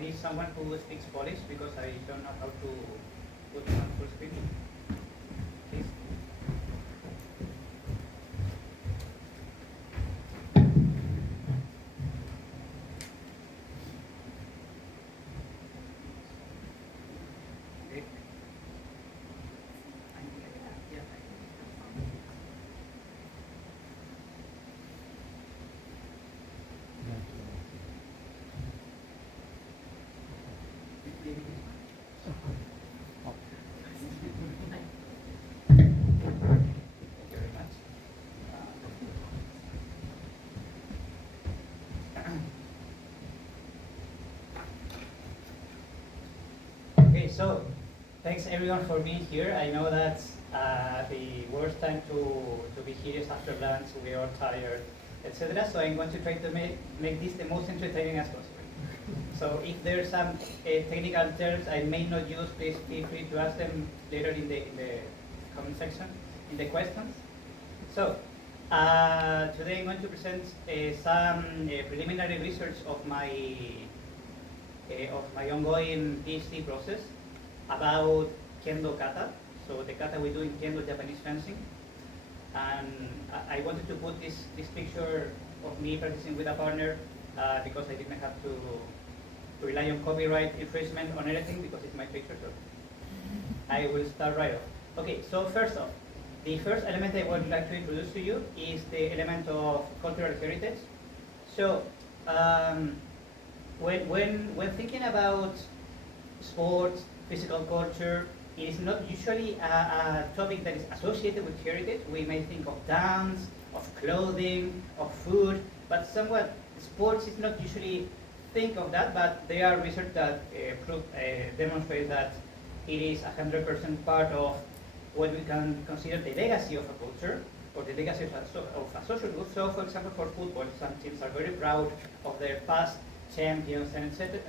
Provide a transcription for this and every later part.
need someone who speaks Polish because I don't know how to put on full screen. Please. Okay. Thank you very much. Okay, so thanks everyone for being here. I know that's the worst time to be here is after lunch. We are tired, etc. So I'm going to try to make this the most entertaining as possible. So if there's some technical terms I may not use, please feel free to ask them later in the comment section, in the questions. So today I'm going to present some preliminary research of my ongoing PhD process about Kendo Kata. So the kata we do in Kendo Japanese fencing. And I wanted to put this picture of me practicing with a partner because I didn't have to rely on copyright infringement on anything because it's my picture. So I will start right off. Okay, so first off, the first element I would like to introduce to you is the element of cultural heritage. So when thinking about sports, physical culture, it is not usually a topic that is associated with heritage. We may think of dance, of clothing, of food, but somewhat sports is not usually think of that, but there are research that demonstrate that it is 100% part of what we can consider the legacy of a culture or the legacy of a social group. So, for example, for football, some teams are very proud of their past champions and etc.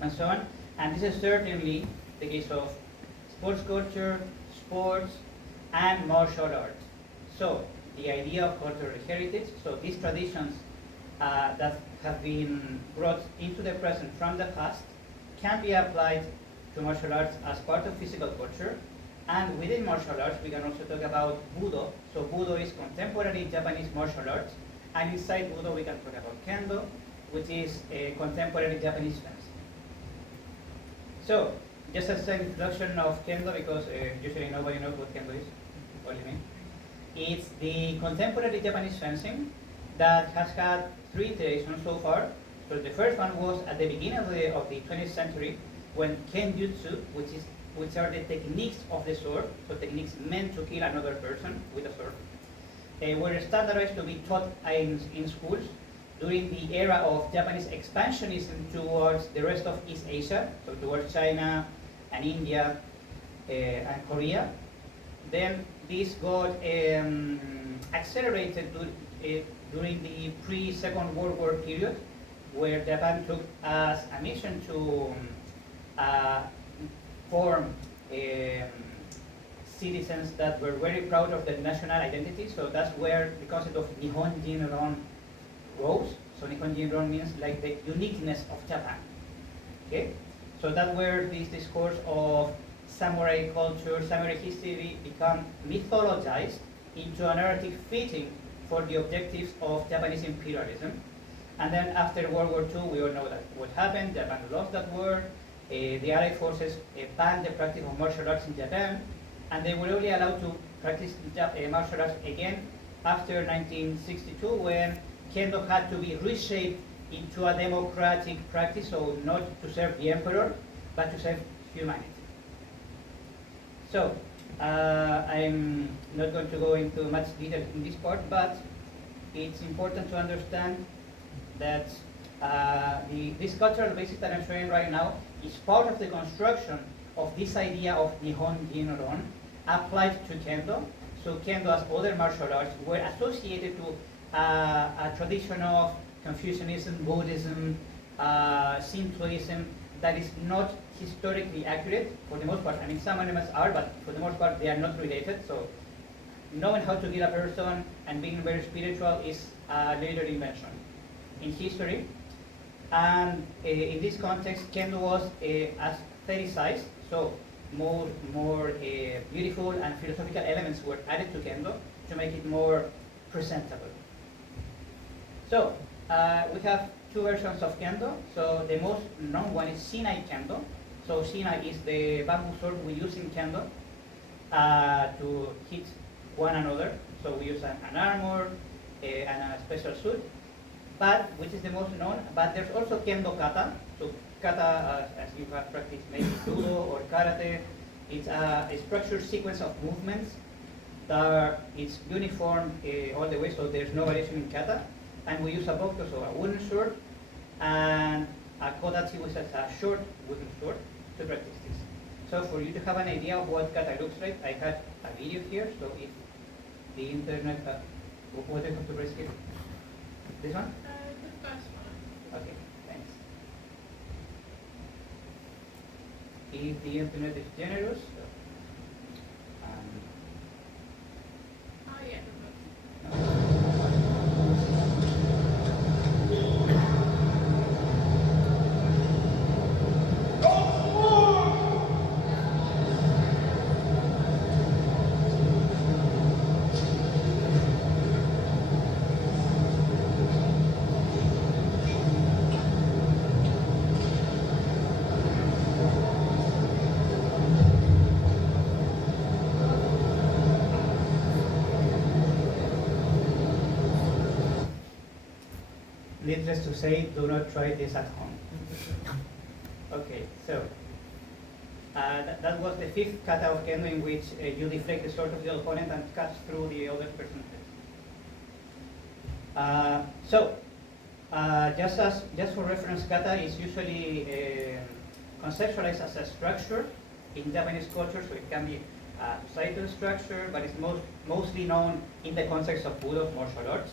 And so on. And this is certainly the case of sports culture, sports, and martial arts. So the idea of cultural heritage, so these traditions that have been brought into the present from the past can be applied to martial arts as part of physical culture. And within martial arts, we can also talk about Budo. So Budo is contemporary Japanese martial arts. And inside Budo, we can talk about Kendo, which is a contemporary Japanese fencing. So, just as an introduction of Kendo, because usually nobody knows what Kendo is, only me. It's the contemporary Japanese fencing that has had 3 iterations so far. So the first one was at the beginning of the 20th century when Kenjutsu, which are the techniques of the sword, so techniques meant to kill another person with a sword, were standardized to be taught in schools during the era of Japanese expansionism towards the rest of East Asia, so towards China and India and Korea. Then this got accelerated during the pre-Second World War period, where Japan took as a mission to form citizens that were very proud of their national identity. So that's where the concept of Nihon Jinron rose. So Nihon Jinron means like the uniqueness of Japan. Okay, so that's where this discourse of samurai culture, samurai history become mythologized into a narrative fitting for the objectives of Japanese imperialism. And then after World War II, we all know that what happened. Japan lost that war. The Allied forces banned the practice of martial arts in Japan, and they were only allowed to practice martial arts again after 1962, when Kendo had to be reshaped into a democratic practice, so not to serve the emperor, but to serve humanity. So, I'm not going to go into much detail in this part, but it's important to understand that this cultural basis that I'm showing right now is part of the construction of this idea of Nihon Jinron applied to Kendo. So Kendo, as other martial arts, were associated to a tradition of Confucianism, Buddhism, Shintoism that is not historically accurate for the most part. I mean, some elements are, but for the most part, they are not related. So knowing how to kill a person and being very spiritual is a later invention. In history, And in this context, Kendo was aestheticized, so more beautiful and philosophical elements were added to Kendo to make it more presentable. So we have two versions of Kendo. So the most known one is Shinai Kendo. So Shinai is the bamboo sword we use in Kendo to hit one another. So we use an armor and a special suit. But which is the most known? But there's also Kendo Kata. So kata, as you have practiced maybe judo or karate, it's a structured sequence of movements that is uniform all the way. So there's no variation in kata. And we use a bokuto, so a wooden sword, and a kodachi, which is a short wooden sword, to practice this. So for you to have an idea of what kata looks like, I had a video here. So if the internet, what do you have to risk it? This one? The first one. Okay, thanks. If the internet is generous, Oh yeah, the book. no. Needless to say, do not try this at home. Okay, so that was the fifth kata of Kendo, in which you deflect the sword of the opponent and cut through the other person's head. Just for reference, kata is usually conceptualized as a structure in Japanese culture, so it can be a societal structure, but it's mostly known in the context of Budo martial arts.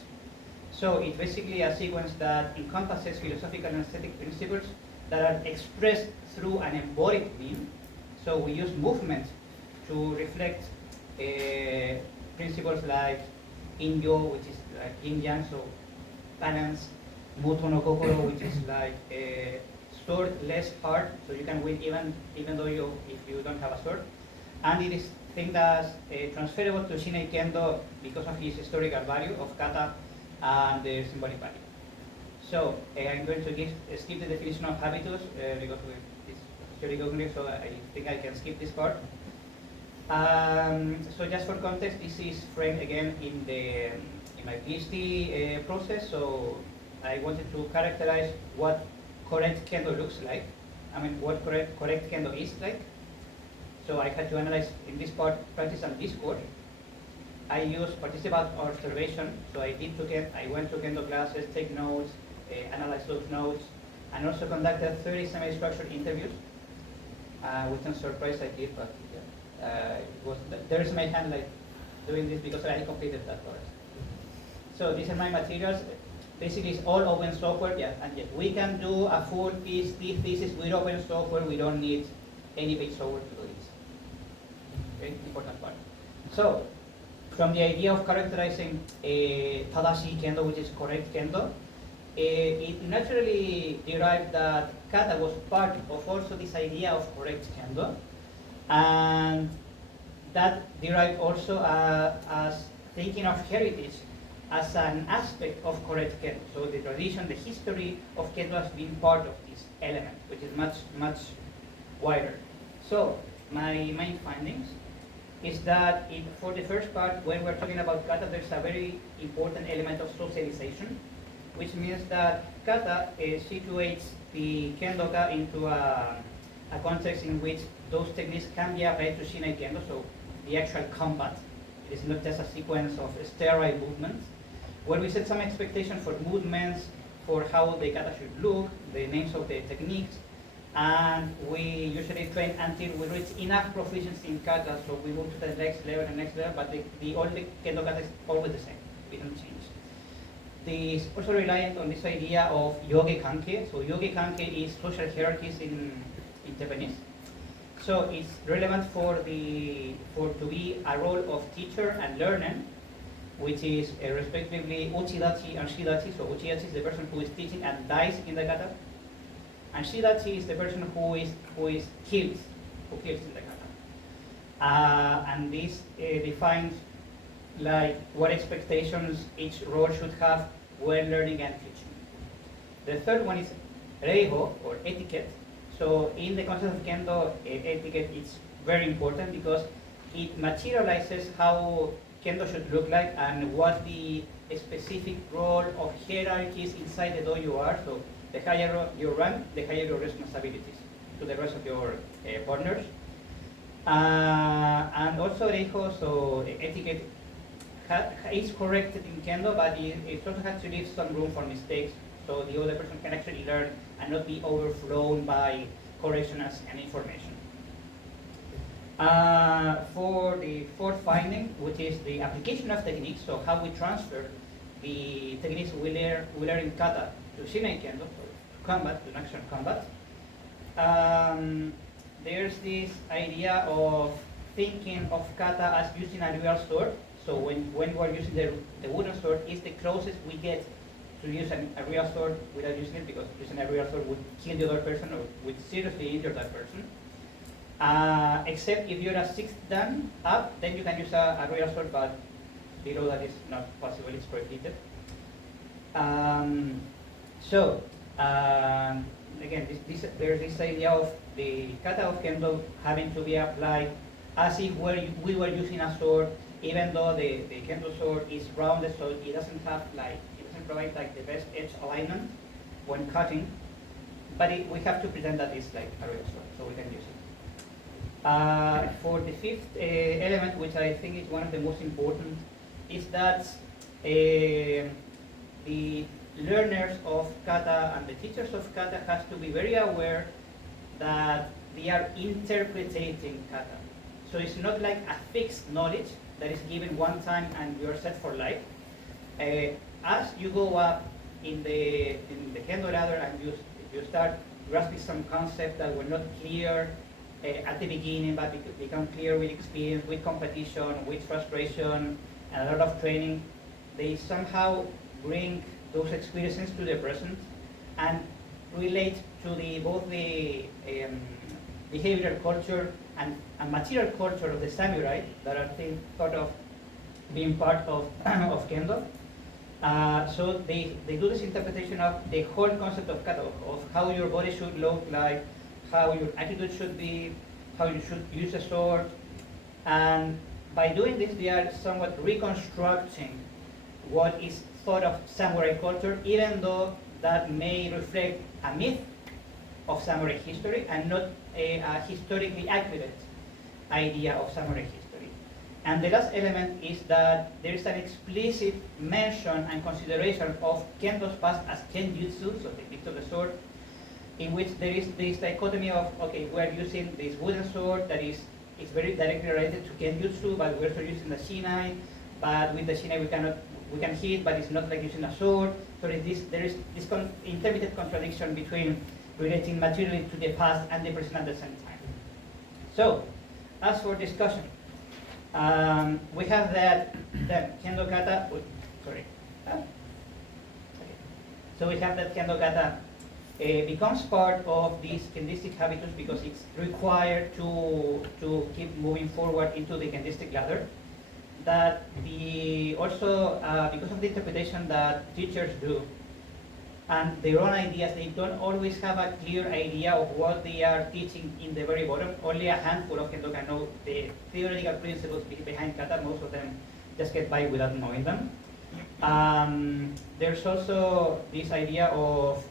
So it's basically a sequence that encompasses philosophical and aesthetic principles that are expressed through an embodied mean. So we use movement to reflect principles like in-yo, which is like yin-yang, so balance, muto no kokoro, which is like sword less hard, so you can win even though if you don't have a sword. And it is think that's transferable to Shinai Kendo because of its historical value of kata and the symbolic value. So I'm going to skip the definition of habitus because it's very cognitive, so I think I can skip this part. So just for context, this is framed again in my PhD process. So I wanted to characterize what correct Kendo looks like. I mean, what correct Kendo is like. So I had to analyze in this part practice and discourse. I used participant observation, so I went to Kendo classes, take notes, analyze those notes, and also conducted 30 semi-structured interviews, which I'm surprised I did, but there's my hand like doing this because I completed that course. So these are my materials. Basically, it's all open software, and we can do a full PhD thesis with open software. We don't need any paid software to do this. Okay, important part. So, from the idea of characterizing Tadashi Kendo, which is correct Kendo, it naturally derived that kata was part of also this idea of correct Kendo, and that derived also as thinking of heritage as an aspect of correct Kendo. So the tradition, the history of Kendo has been part of this element, which is much wider. So my main findings is that for the first part, when we're talking about kata, there's a very important element of socialization, which means that kata situates the kendoka into a context in which those techniques can be applied to Shinai Kendo, so the actual combat. It is not just a sequence of sterile movements, where we set some expectation for movements, for how the kata should look, the names of the techniques, and we usually train until we reach enough proficiency in kata, so we move to the next level and next level, but all the Kendo kata is always the same. We don't change. This also reliant on this idea of yoge kanke. So yoge kanke is social hierarchies in Japanese. So it's relevant to be a role of teacher and learner, which is respectively Uchidachi and Shidachi. So Uchidachi is the person who is teaching and dies in the kata, And shidachi is the person who kills in the kata. And this defines like what expectations each role should have when learning and teaching. The third one is reiho, or etiquette. So in the concept of Kendo, etiquette is very important because it materializes how Kendo should look like and what the specific role of hierarchies inside the dojo are. So the higher your rank, the higher your responsibilities to the rest of your partners. And also reiho, so etiquette is corrected in Kendo, but it also has to leave some room for mistakes, so the other person can actually learn and not be overflown by corrections and information. For the fourth finding, which is the application of techniques, so how we transfer the techniques we learn in kata to shinai kendo, to combat, to action combat. There's this idea of thinking of kata as using a real sword. So when we're using the wooden sword, is the closest we get to use a real sword without using it, because using a real sword would kill the other person or would seriously injure that person. Except if you're a sixth dan up, then you can use a real sword, but below that is not possible, it's prohibited. Again, there's this idea of the kata of Kendo having to be applied as if we were using a sword, even though the Kendo sword is rounded, so it doesn't provide like the best edge alignment when cutting, but we have to pretend that it's like a real sword, so we can use it. For the fifth element, which I think is one of the most important, is that the learners of kata and the teachers of kata has to be very aware that they are interpreting kata. So it's not like a fixed knowledge that is given one time and you are set for life. As you go up in the Kendo ladder and you start grasping some concepts that were not clear at the beginning, but become clear with experience, with competition, with frustration, and a lot of training, they somehow bring those experiences to the present and relate to both the behavioral culture and material culture of the samurai that are thought of being part of Kendo. So they do this interpretation of the whole concept of kata, of how your body should look like, how your attitude should be, how you should use a sword. And by doing this, they are somewhat reconstructing what is thought of samurai culture, even though that may reflect a myth of samurai history and not a historically accurate idea of samurai history. And the last element is that there is an explicit mention and consideration of Kendo's past as Kenjutsu, so techniques of the sword, in which there is this dichotomy of, okay, we're using this wooden sword that is very directly related to Kenjutsu, but we're also using the shinai, but with the shinai we can hit, but it's not like using a sword. So there is this intermittent contradiction between relating materially to the past and the present at the same time. So, as for discussion, we have that Kendo Kata. So we have that Kendo Kata becomes part of these Kendistic habitus because it's required to keep moving forward into the Kendistic ladder. That also because of the interpretation that teachers do and their own ideas, they don't always have a clear idea of what they are teaching in the very bottom. Only a handful of Kendo can know the theoretical principles behind kata. Most of them just get by without knowing them. There's also this idea of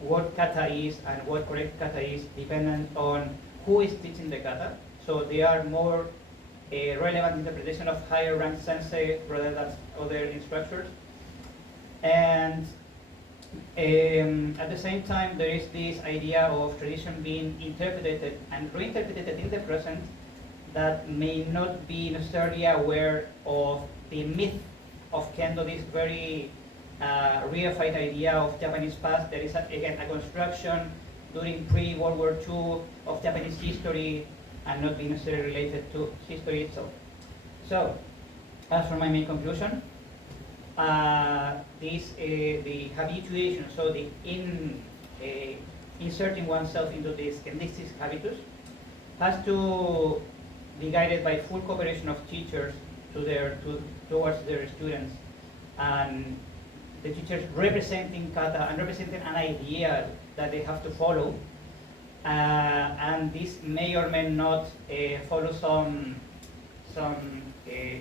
what kata is and what correct kata is dependent on who is teaching the kata. So they are more a relevant interpretation of higher ranked sensei rather than other instructors. And at the same time, there is this idea of tradition being interpreted and reinterpreted in the present that may not be necessarily aware of the myth of Kendo, this very reified idea of Japanese past. There is, again, a construction during pre-World War II of Japanese history and not being necessarily related to history itself. So, as for my main conclusion, the habituation, so the inserting oneself into this kendistic habitus has to be guided by full cooperation of teachers towards their students, and the teachers representing kata and representing an ideal that they have to follow, and this may or may not follow some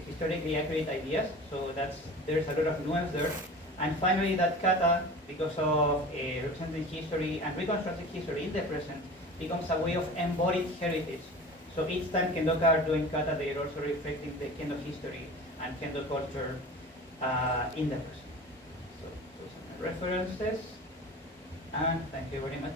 historically accurate ideas. So there's a lot of nuance there. And finally, that kata, because of representing history and reconstructing history in the present, becomes a way of embodied heritage. So each time Kendoka are doing kata, they are also reflecting the Kendo history and Kendo culture in the present. So those are my references, and thank you very much.